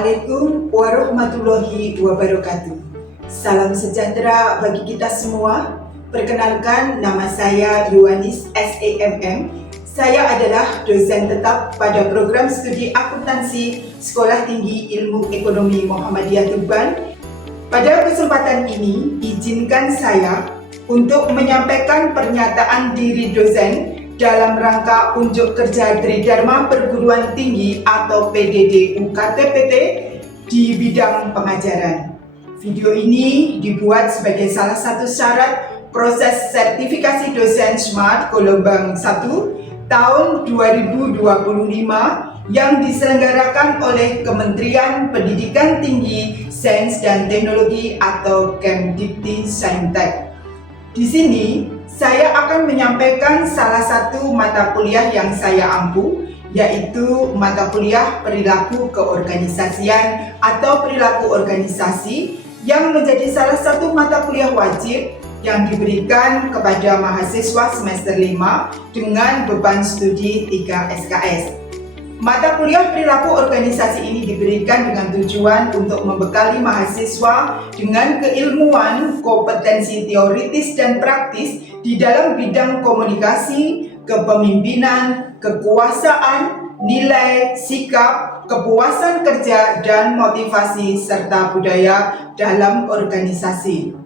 Assalamualaikum warahmatullahi wabarakatuh. Salam sejahtera bagi kita semua. Perkenalkan, nama saya Yuanis SAMM. Saya adalah dosen tetap pada program studi akuntansi Sekolah Tinggi Ilmu Ekonomi Muhammadiyah Tuban. Pada kesempatan ini, izinkan saya untuk menyampaikan pernyataan diri dosen dalam rangka unjuk kerja Tridharma Perguruan Tinggi atau PDD UKT-PT di bidang pengajaran. Video ini dibuat sebagai salah satu syarat proses sertifikasi dosen SMART gelombang 1 tahun 2025 yang diselenggarakan oleh Kementerian Pendidikan Tinggi, Sains dan Teknologi atau Kemdikti-Saintek. Di sini, saya akan menyampaikan salah satu mata kuliah yang saya ampu, yaitu mata kuliah perilaku keorganisasian atau perilaku organisasi yang menjadi salah satu mata kuliah wajib yang diberikan kepada mahasiswa semester 5 dengan beban studi 3 SKS. Mata kuliah perilaku organisasi ini diberikan dengan tujuan untuk membekali mahasiswa dengan keilmuan, kompetensi teoritis dan praktis di dalam bidang komunikasi, kepemimpinan, kekuasaan, nilai, sikap, kepuasan kerja, dan motivasi serta budaya dalam organisasi.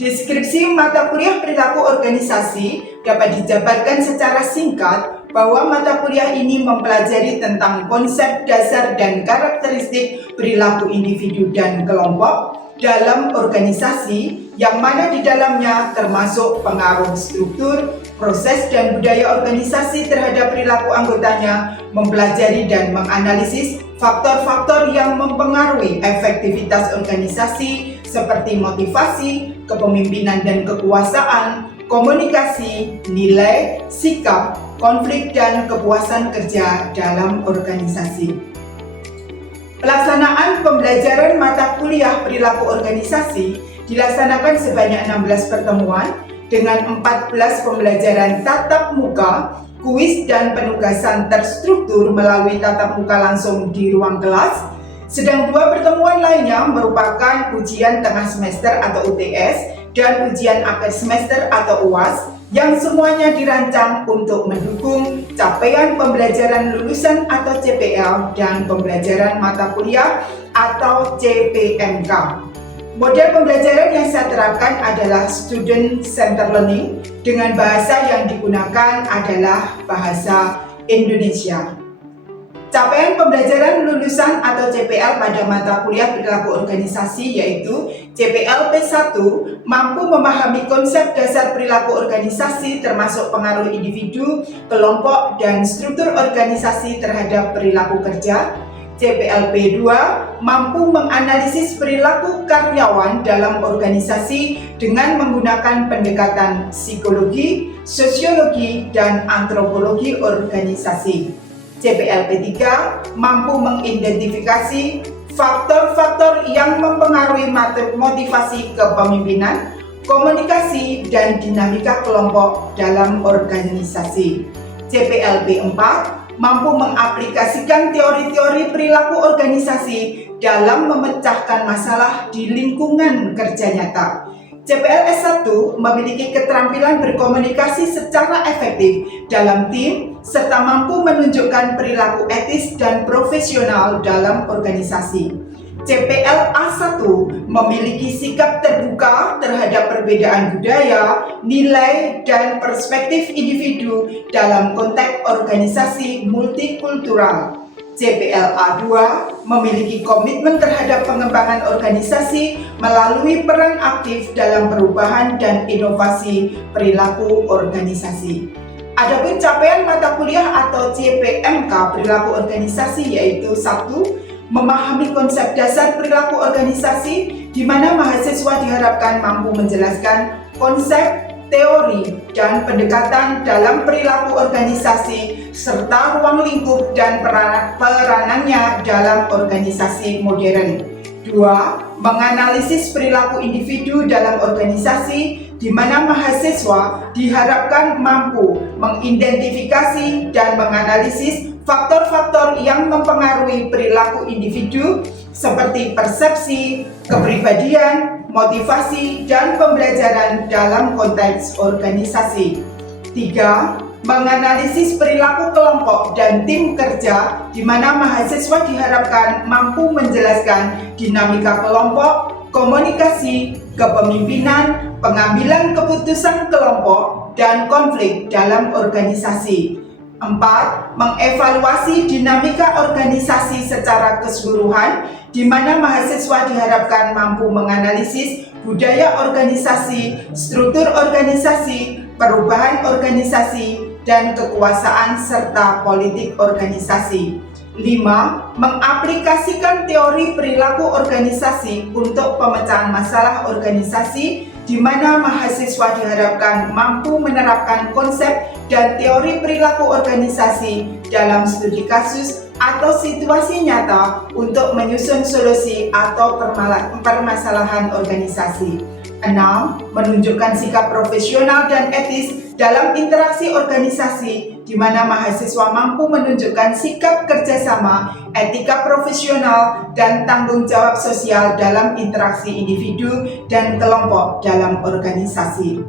Deskripsi mata kuliah perilaku organisasi dapat dijabarkan secara singkat bahwa mata kuliah ini mempelajari tentang konsep dasar dan karakteristik perilaku individu dan kelompok dalam organisasi yang mana di dalamnya termasuk pengaruh struktur, proses dan budaya organisasi terhadap perilaku anggotanya, mempelajari dan menganalisis faktor-faktor yang mempengaruhi efektivitas organisasi seperti motivasi, kepemimpinan dan kekuasaan, komunikasi, nilai, sikap, konflik dan kepuasan kerja dalam organisasi. Pelaksanaan pembelajaran mata kuliah perilaku organisasi dilaksanakan sebanyak 16 pertemuan dengan 14 pembelajaran tatap muka, kuis dan penugasan terstruktur melalui tatap muka langsung di ruang kelas, sedang 2 pertemuan lainnya merupakan ujian tengah semester atau UTS dan ujian akhir semester atau UAS yang semuanya dirancang untuk mendukung capaian pembelajaran lulusan atau CPL dan pembelajaran mata kuliah atau CPMK. Model pembelajaran yang saya terapkan adalah Student Centered Learning dengan bahasa yang digunakan adalah bahasa Indonesia. Capaian pembelajaran lulusan atau CPL pada mata kuliah perilaku organisasi yaitu CPL P1 mampu memahami konsep dasar perilaku organisasi termasuk pengaruh individu, kelompok, dan struktur organisasi terhadap perilaku kerja. CPL P2 mampu menganalisis perilaku karyawan dalam organisasi dengan menggunakan pendekatan psikologi, sosiologi, dan antropologi organisasi. CPL P3 mampu mengidentifikasi faktor-faktor yang mempengaruhi motivasi kepemimpinan, komunikasi, dan dinamika kelompok dalam organisasi. CPL P4 mampu mengaplikasikan teori-teori perilaku organisasi dalam memecahkan masalah di lingkungan kerja nyata. CPL S1 memiliki keterampilan berkomunikasi secara efektif dalam tim serta mampu menunjukkan perilaku etis dan profesional dalam organisasi. CPL A1 memiliki sikap terbuka terhadap perbedaan budaya, nilai, dan perspektif individu dalam konteks organisasi multikultural. CPL A2 memiliki komitmen terhadap pengembangan organisasi melalui peran aktif dalam perubahan dan inovasi perilaku organisasi. Adapun capaian mata kuliah atau CPMK perilaku organisasi yaitu 1. Memahami konsep dasar perilaku organisasi di mana mahasiswa diharapkan mampu menjelaskan konsep, teori, dan pendekatan dalam perilaku organisasi serta ruang lingkup dan peranannya dalam organisasi modern. 2. Menganalisis perilaku individu dalam organisasi di mana mahasiswa diharapkan mampu mengidentifikasi dan menganalisis faktor-faktor yang mempengaruhi perilaku individu seperti persepsi, kepribadian, motivasi, dan pembelajaran dalam konteks organisasi. 3. Menganalisis perilaku kelompok dan tim kerja di mana mahasiswa diharapkan mampu menjelaskan dinamika kelompok, komunikasi, kepemimpinan, pengambilan keputusan kelompok, dan konflik dalam organisasi. 4. Mengevaluasi dinamika organisasi secara keseluruhan di mana mahasiswa diharapkan mampu menganalisis budaya organisasi, struktur organisasi, perubahan organisasi, dan kekuasaan serta politik organisasi. 5. Mengaplikasikan teori perilaku organisasi untuk pemecahan masalah organisasi di mana mahasiswa diharapkan mampu menerapkan konsep dan teori perilaku organisasi dalam studi kasus atau situasi nyata untuk menyusun solusi atau permasalahan organisasi. 6. Menunjukkan sikap profesional dan etis dalam interaksi organisasi di mana mahasiswa mampu menunjukkan sikap kerjasama, etika profesional, dan tanggung jawab sosial dalam interaksi individu dan kelompok dalam organisasi.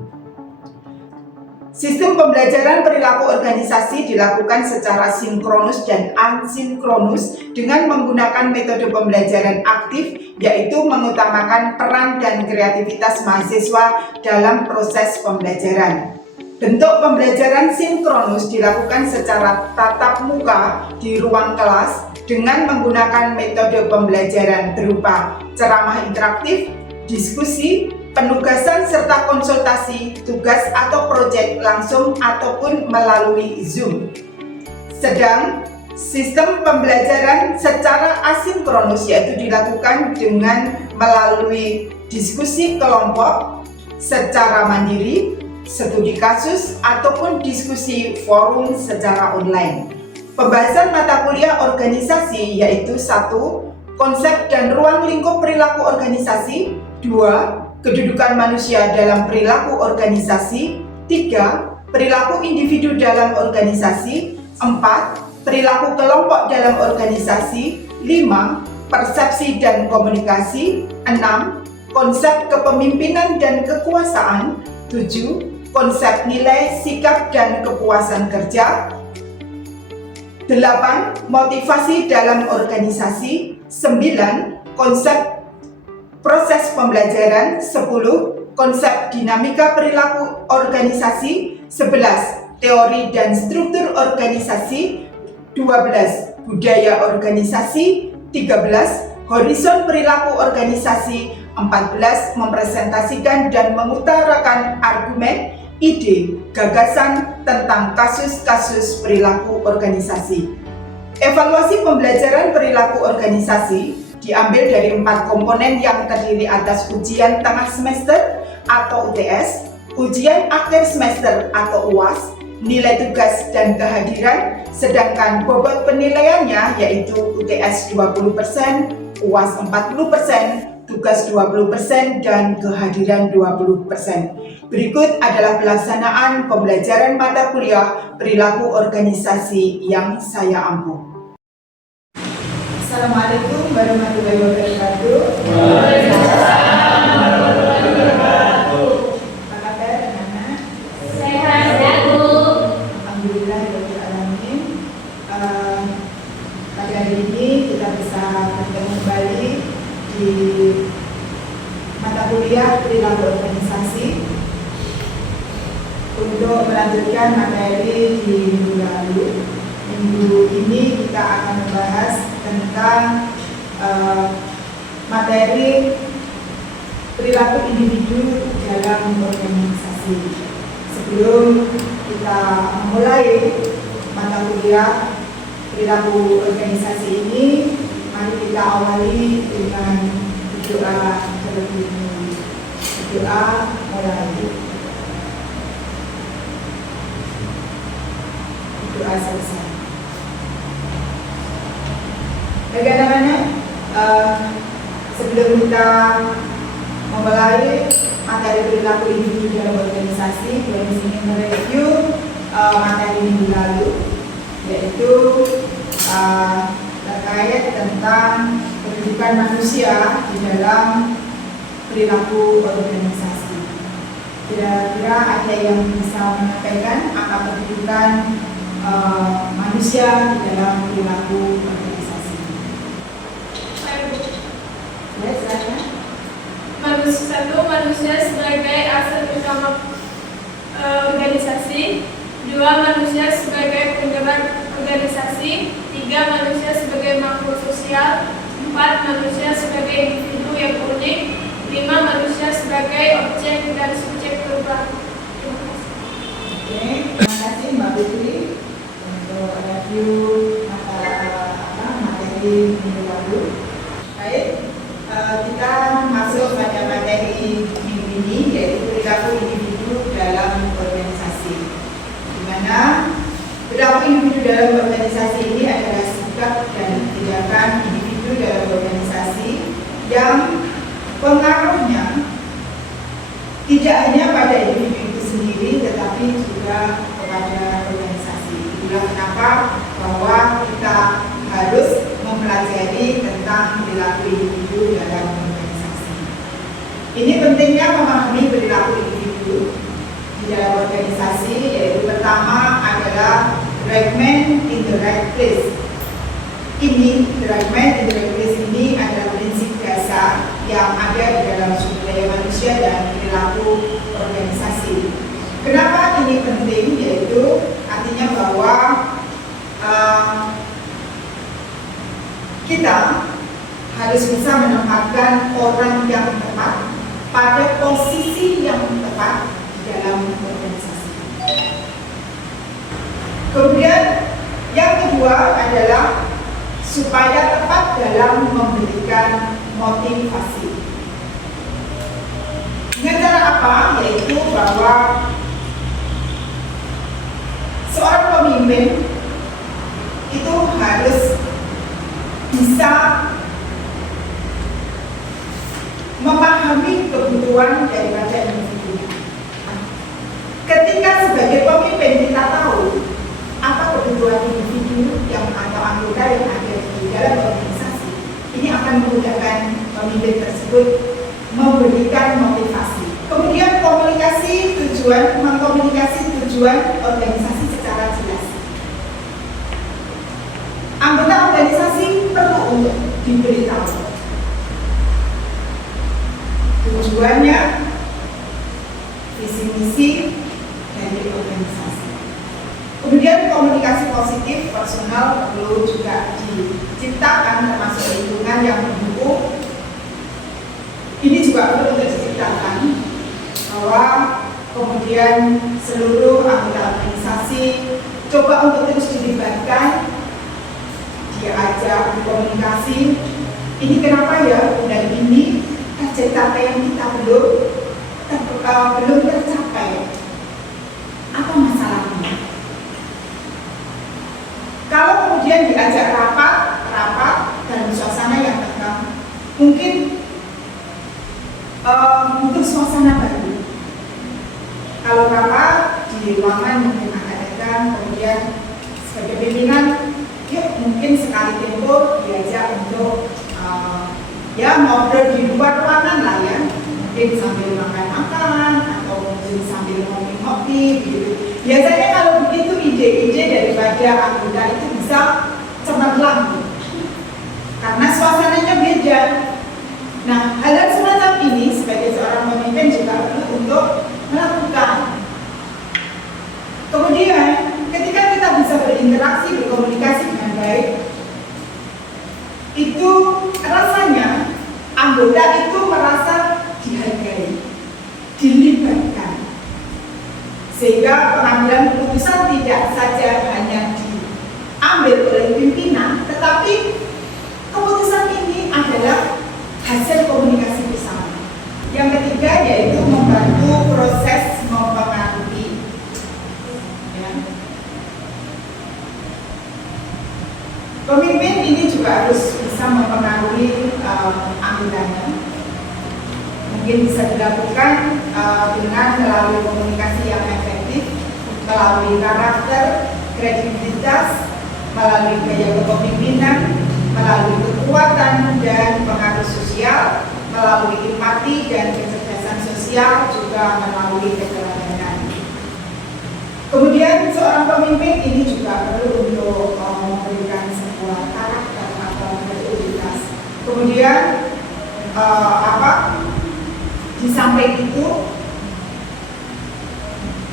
Sistem pembelajaran perilaku organisasi dilakukan secara sinkronus dan asinkronus dengan menggunakan metode pembelajaran aktif, yaitu mengutamakan peran dan kreativitas mahasiswa dalam proses pembelajaran. Bentuk pembelajaran sinkronus dilakukan secara tatap muka di ruang kelas dengan menggunakan metode pembelajaran berupa ceramah interaktif, diskusi, penugasan serta konsultasi, tugas atau proyek langsung ataupun melalui Zoom. Sedang sistem pembelajaran secara asinkronus yaitu dilakukan dengan melalui diskusi kelompok secara mandiri, studi kasus, ataupun diskusi forum secara online. Pembahasan mata kuliah organisasi yaitu 1. Konsep dan ruang lingkup perilaku organisasi. 2. Kedudukan manusia dalam perilaku organisasi. 3. Perilaku individu dalam organisasi. 4. Perilaku kelompok dalam organisasi. 5. Persepsi dan komunikasi. 6. Konsep kepemimpinan dan kekuasaan. 7. Konsep nilai, sikap, dan kepuasan kerja. 8. Motivasi dalam organisasi. 9. Konsep proses pembelajaran. 10. Konsep dinamika perilaku organisasi. 11. Teori dan struktur organisasi. 12. Budaya organisasi. 13. Horizon perilaku organisasi. 14. Mempresentasikan dan mengutarakan argumen, ide, gagasan tentang kasus-kasus perilaku organisasi. Evaluasi pembelajaran perilaku organisasi diambil dari 4 komponen yang terdiri atas ujian tengah semester atau UTS, ujian akhir semester atau UAS, nilai tugas dan kehadiran, sedangkan bobot penilaiannya yaitu UTS 20%, UAS 40%, tugas 20%, dan kehadiran 20%. Berikut adalah pelaksanaan pembelajaran mata kuliah perilaku organisasi yang saya ampuh. Assalamualaikum warahmatullahi wabarakatuh. Waalaikumsalam warahmatullahi wabarakatuh. Apa kabar anak-anak? Sehat, Bu. Alhamdulillah rabbil alamin. Pada hari ini kita bisa bertemu kembali di mata kuliah perilaku organisasi untuk melanjutkan materi di minggu lalu. Minggu ini kita akan membahas tentang materi perilaku individu dalam organisasi. Sebelum kita memulai mata kuliah perilaku organisasi ini, mari kita awali dengan doa terlebih dahulu. Doa mulai. Doa selesai. Bagi anak-anak, sebelum kita memulai materi perilaku individu dalam organisasi, kita di sini mereview materi minggu lalu, yaitu terkait tentang perilaku kedudukan manusia di dalam perilaku organisasi. Kira-kira ada yang bisa menyampaikan apa kedudukan manusia di dalam perilaku organisasi? Ya, silakan. Manusia sebagai aset utama organisasi. 2. Manusia sebagai penggerak organisasi. 3. Manusia sebagai makhluk sosial. 4. Manusia sebagai individu yang unik. 5. Manusia sebagai objek dan subjek perilaku. Oke, terima kasih Mbak Putri untuk review materi minggu lalu. Baik, kita masuk pada materi minggu ini, yaitu perilaku individu dalam organisasi. Di mana perilaku individu dalam organisasi ini adalah sikap dan tindakan individu dalam organisasi yang pengaruhnya tidak hanya pada individu itu sendiri, tetapi juga kepada organisasi. Itulah kenapa bahwa kita harus mempelajari tentang perilaku individu dalam organisasi. Ini pentingnya memahami perilaku individu di dalam organisasi, yaitu pertama adalah the right man in the right place. Ini, the right man in the right place ini adalah prinsip dasar yang ada di dalam sumber daya manusia dan perilaku organisasi. Kenapa ini penting? Yaitu artinya bahwa kita harus bisa menempatkan orang yang tepat pada posisi yang tepat di dalam organisasi. Kemudian yang kedua adalah supaya tepat dalam memberikan motivasi. Dengan cara apa? Yaitu bahwa seorang pemimpin itu harus bisa memahami kebutuhan daripada individu. Ketika sebagai pemimpin kita tahu apa kebutuhan individu yang atau anggota yang ada di dalam organisasi, ini akan memudahkan pemimpin tersebut memberikan motivasi. Kemudian mengkomunikasi tujuan organisasi secara jelas. Anggota organisasi perlu untuk diberitahu tujuannya, visi misi dari organisasi. Kemudian komunikasi positif personal perlu juga diciptakan, termasuk lingkungan yang mendukung. Ini juga perlu diciptakan bahwa kemudian seluruh anggota organisasi coba untuk terus dilibatkan, diajak berkomunikasi. Ini kenapa ya bulan ini target capaian kita belum tercapai? Apa masalahnya? Kalau kemudian diajak rapat dalam suasana yang tegang, mungkin butuh suasana baru. Kalau rapat di ruangan mungkin agak tegang, kemudian sebagai pimpinan, yuk mungkin sekali tempo diajak untuk ngobrol di luar ruangan lah ya, mungkin sambil makan atau mungkin sambil ngopi-ngopi gitu. Biasanya kalau begitu ide-ide daripada anggota itu bisa cemerlang karena suasananya beda. Nah, hal-hal semacam ini sebagai seorang pemimpin juga perlu untuk melakukan. Kemudian ketika kita bisa berinteraksi, berkomunikasi dengan baik, itu rasanya anggota itu merasa dihargai, dilibatkan, sehingga pengambilan keputusan tidak saja hanya diambil oleh pimpinan, tetapi keputusan ini adalah hasil komunikasi bersama. Yang ketiga yaitu membantu proses mempengaruhi. Ya. Pemimpin ini juga harus bisa mempengaruhi anggotanya. Mungkin bisa dilakukan dengan melalui komunikasi yang efektif, melalui karakter, kredibilitas, melalui gaya kepemimpinan, melalui kekuatan dan pengaruh sosial, melalui empati dan kecerdasan sosial, juga melalui keteladanan. Kemudian seorang pemimpin ini juga perlu untuk memberikan sebuah karakter atau integritas. Kemudian di samping itu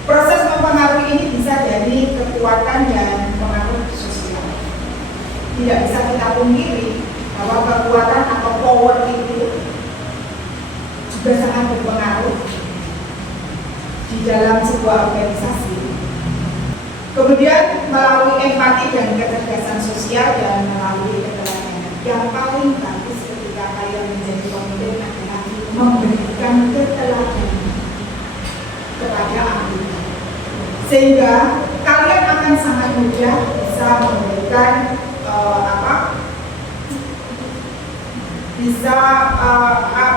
proses mempengaruhi ini bisa dari kekuatan dan pengaruh sosial. Tidak bisa kita pungkiri bahwa kekuatan atau power itu juga sangat berpengaruh di dalam sebuah organisasi. Kemudian melalui empati dan kecerdasan sosial dan melalui keteladanan. Yang paling bagus ketika kalian menjadi pemimpin adalah memberikan keteladanan kepada anggota, sehingga kalian akan sangat mudah bisa memberikan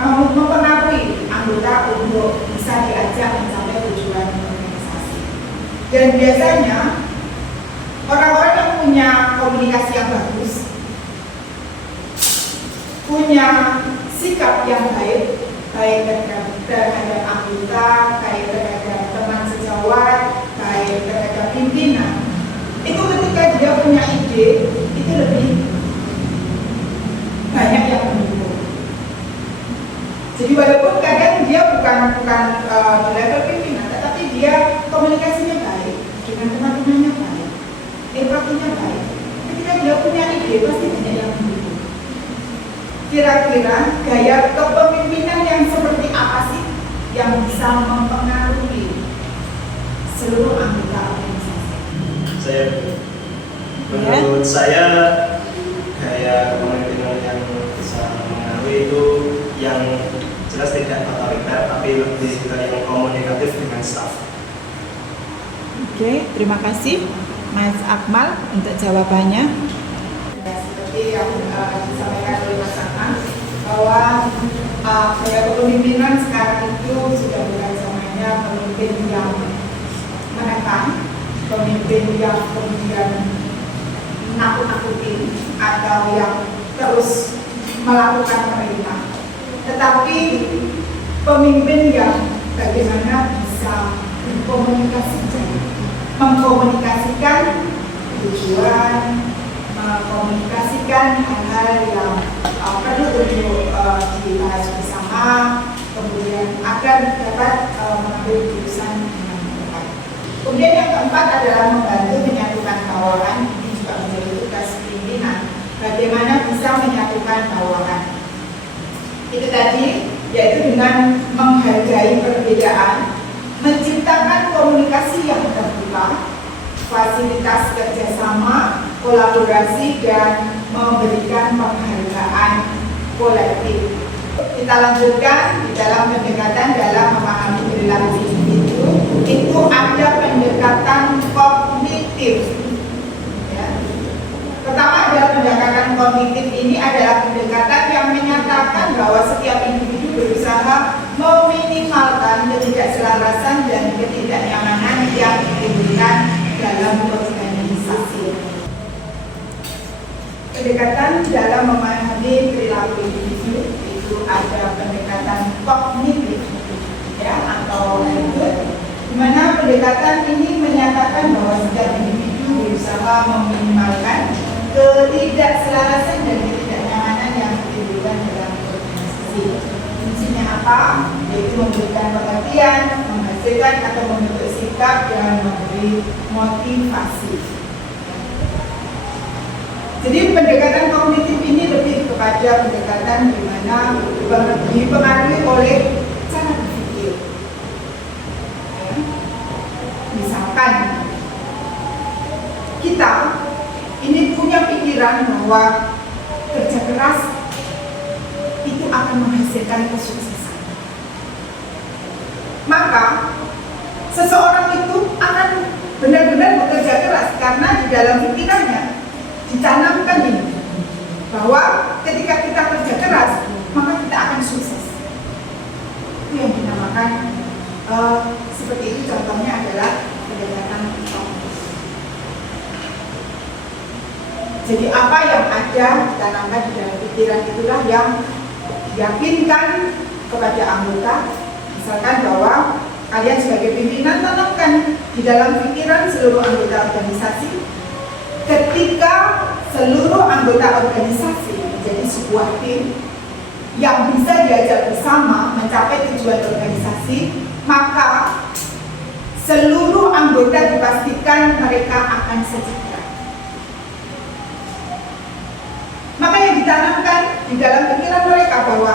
mempengaruhi anggota untuk bisa diajak mencapai tujuan organisasi. Dan biasanya orang-orang yang punya komunikasi yang bagus, punya sikap yang baik terhadap anggota, baik terhadap teman sejawat, baik terhadap pimpinan, itu ketika dia punya ide, itu lebih banyak yang mendukung. Jadi walaupun kadang dia bukan di level pimpinan, tetapi dia komunikasinya baik dengan teman-temannya baik, empatinya baik. Ketika dia punya ide, pasti banyak yang mendukung. Kira-kira gaya kepemimpinan yang seperti apa sih yang bisa mempengaruhi seluruh anggota organisasi? Menurut saya gaya kepemimpinan yang bisa mempengaruhi itu yang jelas tidak otoriter, tapi lebih ke yang komunikatif dengan staff. Oke, terima kasih Mas Akmal untuk jawabannya. Ya, seperti yang disampaikan oleh Mas Akmal, bahwa gaya kepemimpinan sekarang itu sudah bukan zamannya pemimpin yang menekan, pemimpin yang kemudian nakut-nakutin atau yang terus melakukan perintah, tetapi pemimpin yang bagaimana bisa mengkomunikasikan tujuan, mengkomunikasikan hal-hal yang perlu untuk dibahas bersama, kemudian agar dapat mengambil keputusan dengan tepat. Kemudian yang keempat adalah membantu menyatukan bawahan. Ini juga menjadi tugas pimpinan, bagaimana bisa menyatukan bawahan. Itu tadi, yaitu dengan menghargai perbedaan, menciptakan komunikasi yang terbuka, fasilitas kerjasama, kolaborasi, dan memberikan penghargaan kolektif. Kita lanjutkan di dalam pendekatan dalam memahami perilaku individu. Itu ada pendekatan kognitif. Ya. Pertama adalah pendekatan kognitif ini adalah pendekatan yang menyatakan bahwa setiap individu berusaha meminimalkan ketidakselarasan dan ketidaknyamanan yang ditimbulkan dalam organisasi. Pendekatan dalam memahami perilaku individu itu ada pendekatan kognitif, ya, atau di mana pendekatan ini menyatakan bahwa setiap individu berusaha meminimalkan ketidakselarasan dan ketidaknyamanan yang ditimbulkan dalam organisasi. Fungsinya apa? Yaitu memberikan pengertian, menghasilkan atau membentuk sikap, dan memberi motivasi. Jadi pendekatan kognitif ini lebih kepada pendekatan di mana dipengaruhi oleh cara berpikir. Ya. Misalkan kita ini punya pikiran bahwa kerja keras itu akan menghasilkan kesuksesan. Maka seseorang itu akan benar-benar bekerja keras karena di dalam pikirannya ditanamkan ini bahwa ketika kita kerja keras maka kita akan sukses. Itu yang dinamakan seperti itu. Contohnya adalah pendekatan kognitif. Jadi apa yang ada ditanamkan di dalam pikiran itulah yang diyakinkan kepada anggota. Misalkan bahwa kalian sebagai pimpinan tanamkan di dalam pikiran seluruh anggota organisasi. Ketika seluruh anggota organisasi menjadi sebuah tim yang bisa diajak bersama mencapai tujuan organisasi, maka seluruh anggota dipastikan mereka akan sejahtera. Maka yang ditanamkan di dalam pikiran mereka bahwa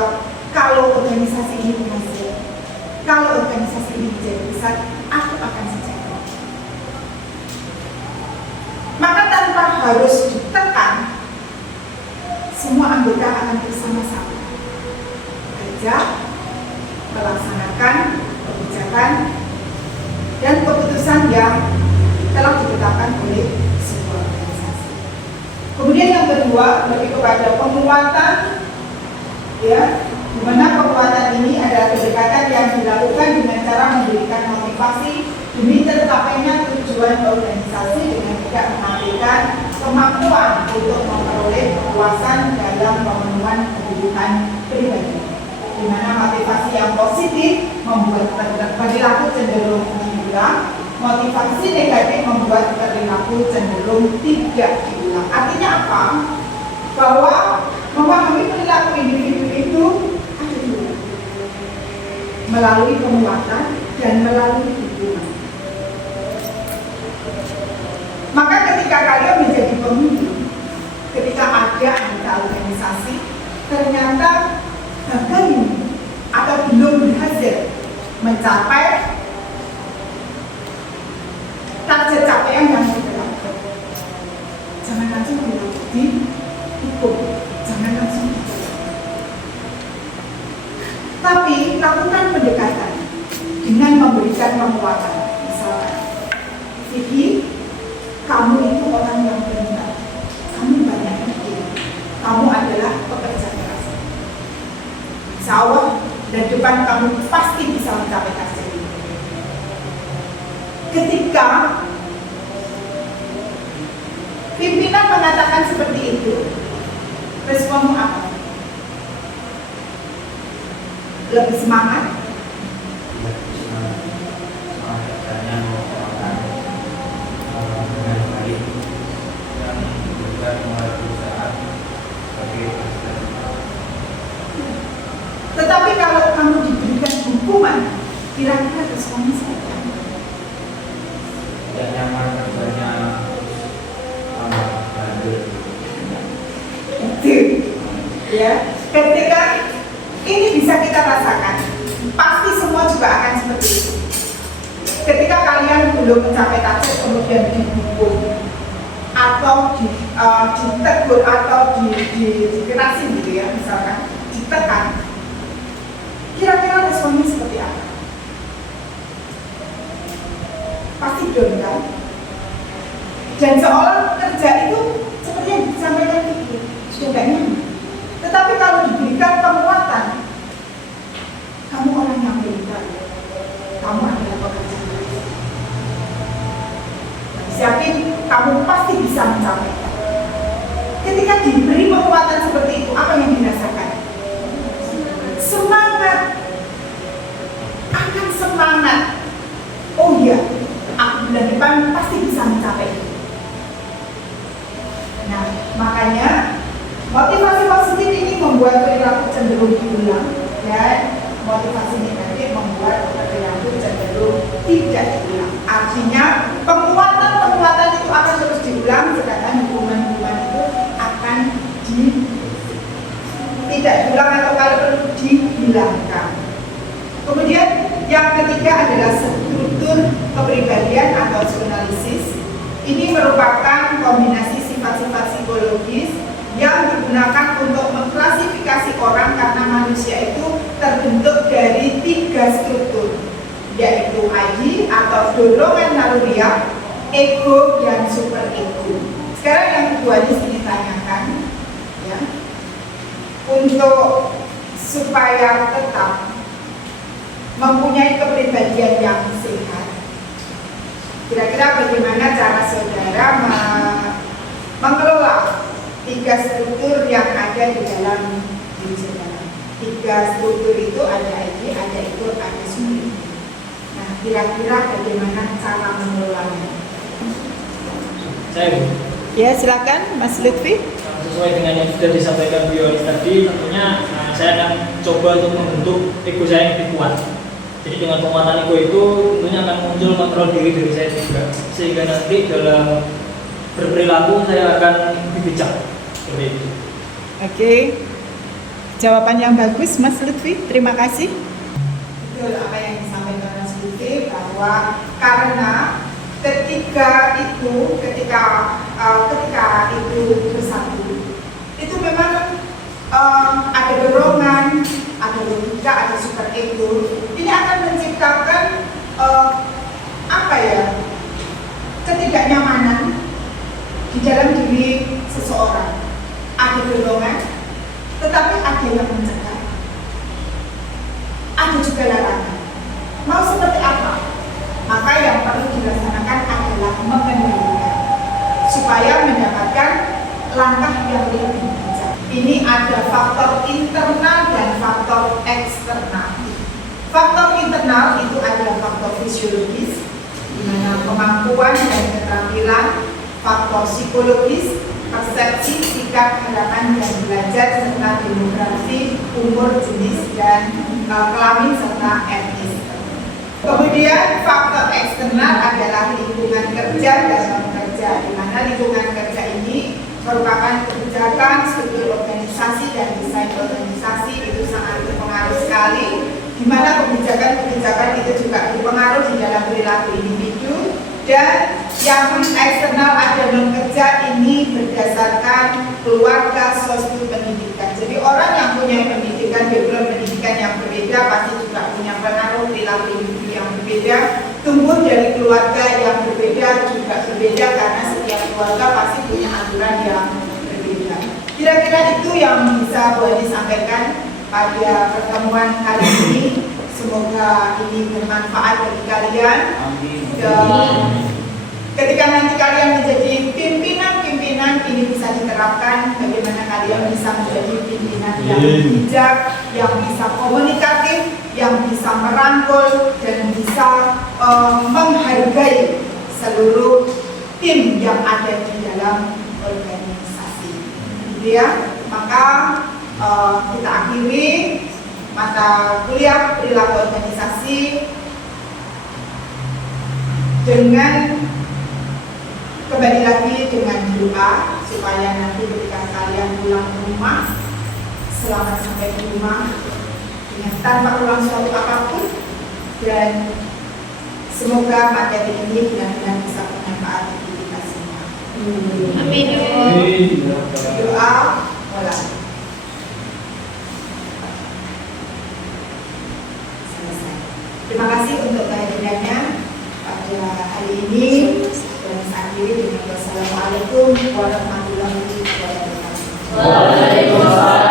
kalau organisasi ini berhasil, kalau organisasi ini menjadi besar, aku akan sejahtera. Maka tanpa harus ditekan, semua anggota akan bersama-sama bekerja, melaksanakan kebijakan dan keputusan yang telah ditetapkan oleh sebuah organisasi. Kemudian yang kedua, lebih kepada penguatan, ya, di mana penguatan ini adalah pendekatan yang dilakukan dengan cara memberikan motivasi demi tercapainya tujuan organisasi dengan tidak menampilkan kemampuan untuk memperoleh kepuasan dalam pemenuhan kebutuhan pribadi. Di mana motivasi yang positif membuat perilaku cenderung diulang, motivasi negatif membuat perilaku cenderung tidak diulang. Artinya apa? Bahwa memahami perilaku individu itu ada dua, melalui penguatan dan melalui dukungan. Maka ketika kalian menjadi pemimpin, ketika ada anggota organisasi ternyata gagal atau belum berhasil mencapai target capaian yang ditetapkan, jangan langsung dihukum, jangan langsung dihukum. Tapi lakukan pendekatan dengan memberikan penguatan. Misalkan, Vicky, kamu itu orang yang benar, kamu banyak ide, kamu adalah pekerja keras. Insya Allah, dan depan kamu pasti bisa mencapai target ini. Ketika pimpinan mengatakan seperti itu, responmu apa? Lebih semangat? Tetapi kalau kamu diberikan hukuman, kira-kira responnya seperti apa? Tidak nyaman rasanya Itu, ya. Ketika ini bisa kita rasakan, pasti semua juga akan seperti itu. Ketika kalian belum mencapai target kemudian dihukum atau ditegur atau dikerasin gitu ya, misalkan ditekan, kira-kira responnya seperti apa? Pasti down kan? Dan seolah kerja itu seperti yang disampaikan itu sudah gak nyaman. Tetapi kalau diberikan penguatan, kamu orang yang pintar, kamu adalah pekerja keras. Yakin kamu pasti bisa mencapai. Ketika diberi penguatan seperti itu, apa yang dirasakan? Semangat, akan semangat. Oh iya, aku bulan depan pasti bisa mencapai. Nah, makanya motivasi positif ini membuat perilaku cenderung diulang dan motivasi negatif membuat perilaku cenderung tidak diulang. Artinya penguatan itu akan terus diulang, sedangkan hukuman itu akan tidak diulang atau kalau perlu dihilangkan. Kemudian yang ketiga adalah struktur kepribadian atau psikanalisis. Ini merupakan kombinasi sifat-sifat psikologis yang digunakan untuk mengklasifikasi orang karena manusia itu terbentuk dari 3 struktur, yaitu ID atau dorongan naluriah, ego, dan super ego. Sekarang yang kedua ini saya tanyakan, ya, untuk supaya tetap mempunyai kepribadian yang sehat. Kira-kira bagaimana cara saudara mengelola tiga struktur yang ada di dalam diri saudara. Tiga struktur itu ada ID, ada ikut, ada superior. Nah, kira-kira bagaimana cara mengelolanya? Saya Ya, silakan Mas Lutfi. sesuai dengan yang sudah disampaikan Bu Yohanes tadi, tentunya saya akan coba untuk membentuk ego saya yang lebih kuat. Jadi dengan penguatan ego itu tentunya akan muncul kontrol diri saya juga, sehingga nanti dalam berperilaku saya akan lebih bijak. Seperti itu. Oke. Jawaban yang bagus Mas Lutfi. Terima kasih. Betul apa yang disampaikan Mas Lutfi, bahwa karena ketika itu bersatu, itu memang ada dorongan, ada logika, ada super ego. Ini akan menciptakan ketidaknyamanan di dalam diri seseorang. Ada dorongan, tetapi ada yang mencegah. Ada juga larangan. Mau seperti apa? Maka yang perlu dilaksanakan adalah mengendalikan supaya mendapatkan langkah yang lebih bijak. Ini ada faktor internal dan faktor eksternal. Faktor internal itu adalah faktor fisiologis, di mana kemampuan dan keterampilan, faktor psikologis, persepsi, sikap, harapan dan belajar, serta demografi, umur, jenis, dan kelamin serta etnis. Kemudian faktor eksternal adalah lingkungan kerja dan bekerja, di mana lingkungan kerja ini merupakan kebijakan, struktur organisasi dan desain organisasi itu sangat berpengaruh sekali, di mana kebijakan-kebijakan itu juga berpengaruh di dalam perilaku individu. Dan yang eksternal ada non kerja ini berdasarkan keluarga, sosial, pendidikan. Jadi orang yang punya pendidikan, background pendidikan yang berbeda pasti juga punya pengaruh perilaku individu yang berbeda. Tumbuh dari keluarga yang berbeda juga berbeda, karena setiap keluarga pasti punya aturan yang berbeda. Kira-kira itu yang bisa boleh disampaikan pada pertemuan kali ini. Semoga ini bermanfaat bagi kalian. Dan ketika nanti kalian menjadi pimpinan ini bisa diterapkan bagaimana kalian bisa menjadi pimpinan yang bijak, yang bisa komunikatif, yang bisa merangkul dan bisa menghargai seluruh tim yang ada di dalam organisasi. Gitu ya. Maka kita akhiri mata kuliah perilaku organisasi dengan kembali lagi dengan doa supaya nanti ketika kalian pulang ke rumah selamat sampai di rumah dengan tanpa kurang suatu apapun, dan semoga materi ini benar-benar bisa bermanfaat bagi kita semua. Amin. Doa mulai. Terima kasih untuk kehadirannya pada hari ini, dan saya akhiri dengan wassalamualaikum warahmatullahi wabarakatuh. Waalaikumsalam.